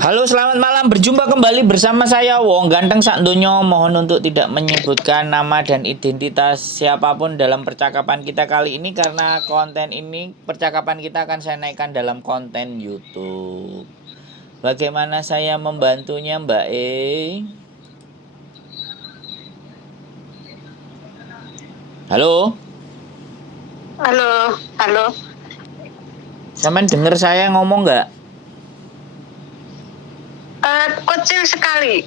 Halo, selamat malam. Berjumpa kembali bersama saya Wong Ganteng Sak Donya. Mohon untuk tidak menyebutkan nama dan identitas siapapun dalam percakapan kita kali ini karena konten ini percakapan kita akan saya naikkan dalam konten YouTube. Bagaimana saya membantunya, Mbak E? Halo? Halo, halo. Sampean denger saya ngomong nggak? Kecil sekali.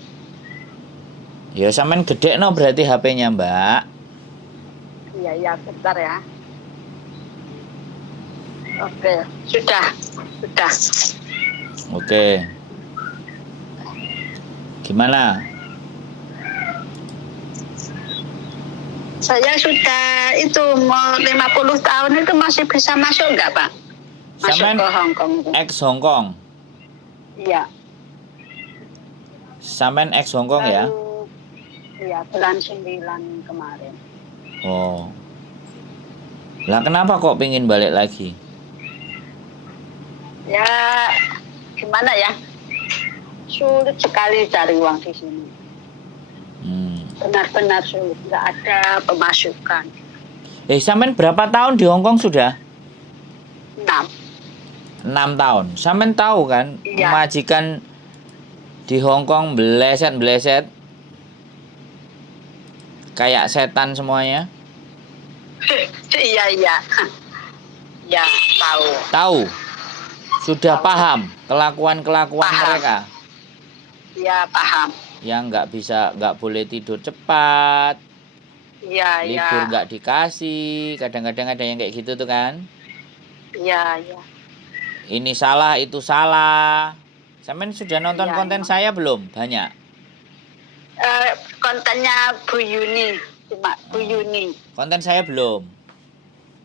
Ya, sampean gede no berarti HP-nya, Mbak. Iya, bentar ya. Oke, sudah. Oke. Gimana? Saya sudah itu mau 50 tahun itu masih bisa masuk nggak, Pak? Masuk Sampean ke Hong Kong. ex Hong Kong. Iya. Sampean ex Hong Kong ya? Iya, bulan 9 kemarin. Oh. Lah kenapa kok pengen balik lagi? Ya, gimana ya? Sulit sekali cari uang di sini. Benar-benar sulit, nggak ada pemasukan. Sampean berapa tahun di Hong Kong sudah? 6. 6 tahun. Sampean tahu kan, Iya. majikan di Hong Kong bleset-bleset. Kayak setan semuanya. Iya. Ya, tahu. Tahu. Sudah paham kelakuan-kelakuan Paham. mereka. Ya, paham. Yang nggak boleh tidur cepat. Iya. Libur nggak dikasih. Kadang-kadang ada yang kayak gitu tuh kan. Iya. Ini salah, itu salah. Sampean sudah nonton Iya, konten emang. saya belum? Banyak. Kontennya Bu Yuni, cuma Bu Yuni. Konten saya belum.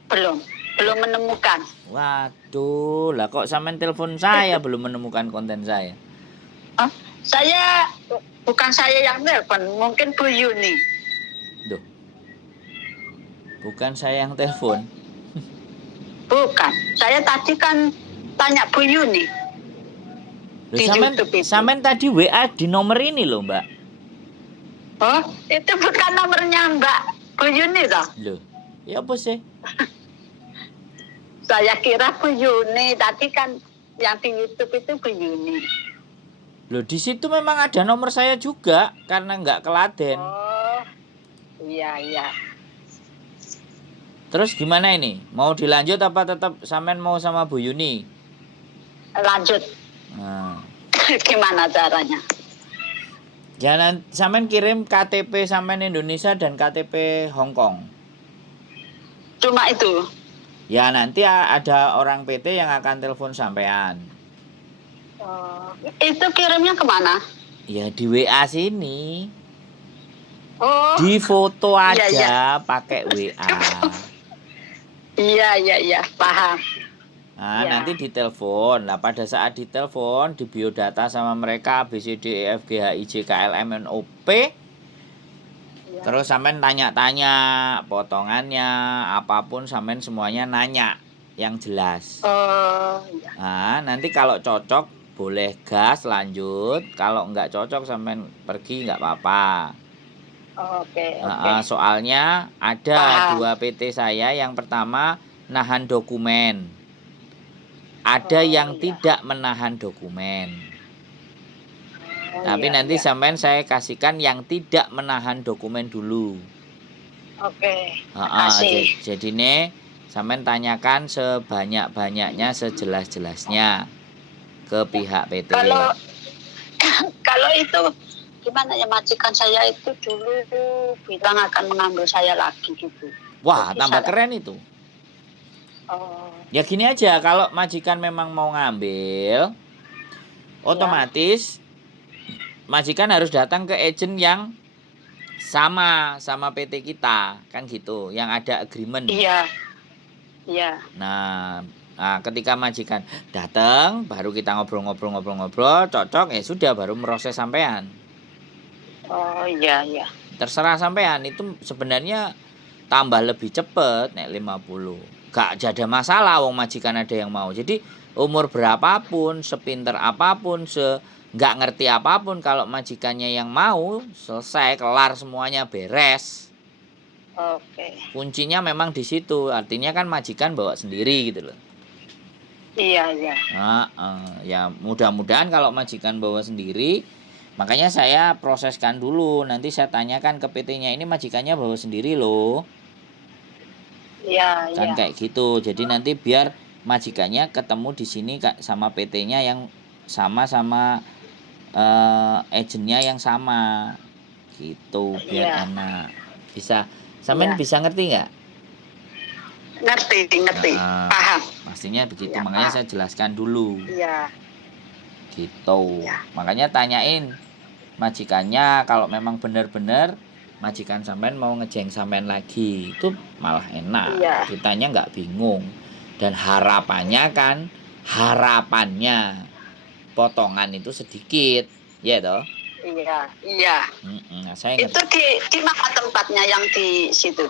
Belum menemukan. Waduh, lah kok sampean telepon saya belum menemukan konten saya? Bukan saya yang telepon, mungkin Bu Yuni. Duh. Bukan saya yang telepon. Bukan. Saya tadi kan tanya Bu Yuni. Loh, Di YouTube itu. sampean tadi WA di nomor ini loh, Mbak. Oh, itu bukan nomornya Mbak Bu Yuni toh? Loh, ya apa sih? Saya kira Bu Yuni, tadi kan yang di YouTube itu Bu Yuni. Loh, di situ memang ada nomor saya juga karena nggak keladen. Oh, iya. Terus gimana ini? Mau dilanjut apa tetap sampean mau sama Bu Yuni? Lanjut. Nah. Gimana caranya? Jangan sampean kirim KTP sampean Indonesia dan KTP Hong Kong. Cuma itu. Ya nanti ada orang PT yang akan telepon sampean. Itu kirimnya kemana? Ya di WA sini. Oh. Di foto aja iya. pakai WA. Iya, paham. Nah, Ya. nanti ditelepon. Nah, pada saat ditelepon, di biodata sama mereka A B C D E F G H I J K L M N O P. Ya. Terus sampean tanya-tanya potongannya, apapun sampean semuanya nanya yang jelas. Iya. Nah, nanti kalau cocok boleh gas lanjut, kalau nggak cocok sampean pergi nggak apa-apa. Oke. Soalnya ada Paham. 2 PT saya, yang pertama nahan dokumen. Ada yang iya. tidak menahan dokumen. Tapi Iya, nanti iya. sampean saya kasihkan yang tidak menahan dokumen dulu. Oke. Makasih. Jadi nih sampean tanyakan sebanyak-banyaknya, sejelas-jelasnya ke pihak PT. Kalau itu gimana ya, majikan saya itu dulu bilang akan mengambil saya lagi gitu. Wah, tambah keren itu. Ya gini aja, kalau majikan memang mau ngambil, otomatis majikan harus datang ke agent yang sama PT kita, kan gitu, yang ada agreement. Iya. Nah, ketika majikan datang, baru kita ngobrol, cocok, sudah baru meroses sampean. Oh iya. Terserah sampean, itu sebenarnya tambah lebih cepet nek 50. Gak ada masalah, wong majikan ada yang mau. Jadi umur berapapun, sepinter apapun, nggak ngerti apapun, kalau majikannya yang mau, selesai, kelar semuanya, beres. Oke. Kuncinya memang di situ. Artinya kan majikan bawa sendiri gitu loh. Iya, iya. Ya mudah-mudahan kalau majikan bawa sendiri, makanya saya proseskan dulu. Nanti saya tanyakan ke PT-nya, ini majikannya bawa sendiri loh. Iya, Kan iya. kayak gitu. Jadi nanti biar majikannya ketemu di sini sama PT-nya yang sama agennya yang sama. Gitu biar Iya. enak. Bisa. Sampean Iya. bisa ngerti nggak? Ngerti. Paham. Pastinya begitu. Iya, Makanya paham. saya jelaskan dulu. Iya. Gitu. Iya. Makanya tanyain majikannya, kalau memang benar-benar majikan sampean mau ngejeng sampean lagi, itu malah enak. Iya. Kitanya nggak bingung. Dan harapannya potongan itu sedikit, ya toh. Iya. Nah, saya Itu di mana tempatnya yang di situ?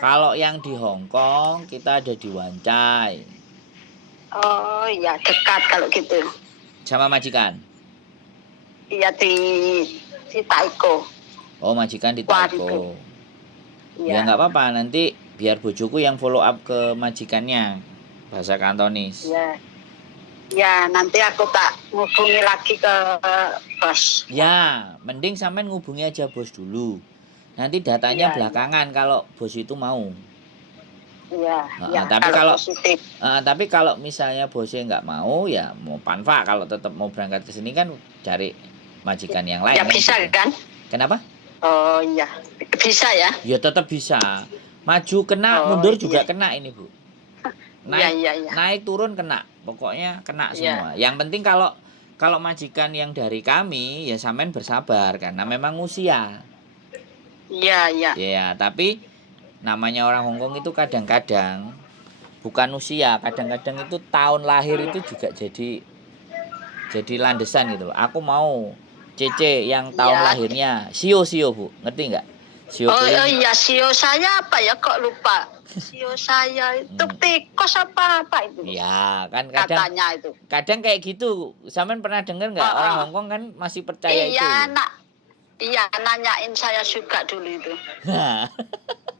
kalau yang di Hong Kong kita ada di Wancai Oh iya, dekat kalau gitu. sama majikan. Iya di Taiko. Oh, majikan di Wah, Taiko. Ya Iya. nggak apa-apa, nanti biar bojoku yang follow up ke majikannya, bahasa Kantonis. Iya. Ya, nanti aku tak ngubungi lagi ke bos. Ya, mending sampean ngubungi aja bos dulu. Nanti datanya Iya, belakangan kalau bos itu mau. Iya, positif. Tapi kalau misalnya bosnya nggak mau, ya mau Panfa kalau tetap mau berangkat ke sini kan cari majikan yang lain. Ya kan bisa gitu. kan? Kenapa? Oh iya, bisa ya? Ya tetap bisa. Maju kena, mundur juga kena ini Bu. Naik turun kena, pokoknya kena semua. Yang penting kalau majikan yang dari kami, ya sampean bersabar karena memang usia. Iya. Ya, tapi namanya orang Hongkong itu kadang-kadang bukan usia, kadang-kadang itu tahun lahir itu juga jadi landesan gitu loh. Aku mau CC yang tahun lahirnya Sio Bu, ngerti nggak? Sio iya, Sio saya apa ya, kok lupa. Sio saya itu tikus apa itu? Iya, kan katanya itu. Kadang kayak gitu. Sampean pernah dengar nggak? Orang Hongkong kan masih percaya itu. Iya, nanyain saya juga dulu itu.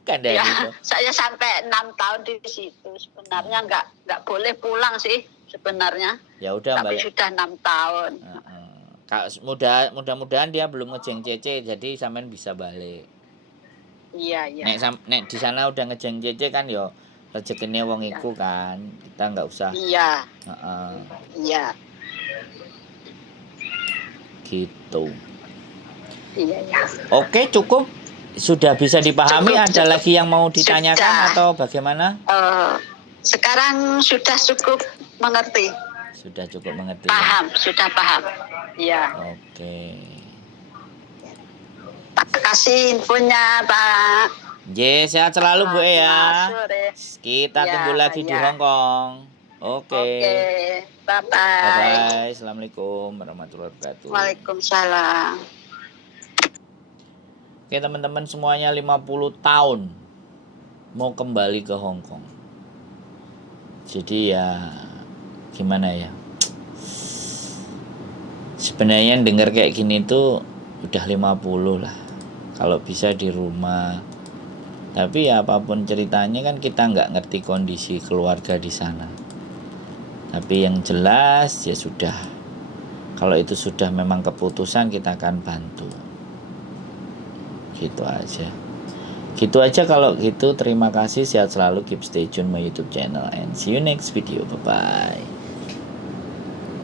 Kadang ya, gitu. Saya sampai 6 tahun di situ. Sebenarnya nggak boleh pulang sih sebenarnya. Ya udah, tapi sudah 6 tahun. Mudah-mudahan dia belum ngejeng CC, jadi sampean bisa balik. Iya. Nek di sana udah ngejeng CC kan yo rezekinya wong iku kan. Kita nggak usah. Iya. Iya. Gitu. Iya. Oke, cukup. Sudah bisa dipahami. Ada lagi yang mau ditanyakan atau bagaimana? Sekarang sudah cukup mengerti. Sudah cukup mengerti. Sudah paham. Iya. Oke. Terima kasih infonya, Pak. Sehat selalu Bu ya. Kita tunggu lagi di Hong Kong. Oke. Bye-bye. Bye-bye. Assalamualaikum warahmatullahi wabarakatuh. Waalaikumsalam. Oke teman-teman semuanya, 50 tahun mau kembali ke Hong Kong. Jadi ya gimana ya, sebenarnya dengar kayak gini tuh udah 50 lah, kalau bisa di rumah. Tapi ya apapun ceritanya kan kita nggak ngerti kondisi keluarga di sana. Tapi yang jelas ya sudah, kalau itu sudah memang keputusan, kita akan bantu. Gitu aja kalau gitu. Terima kasih, sehat selalu, keep stay tune my YouTube channel and see you next video. Bye bye.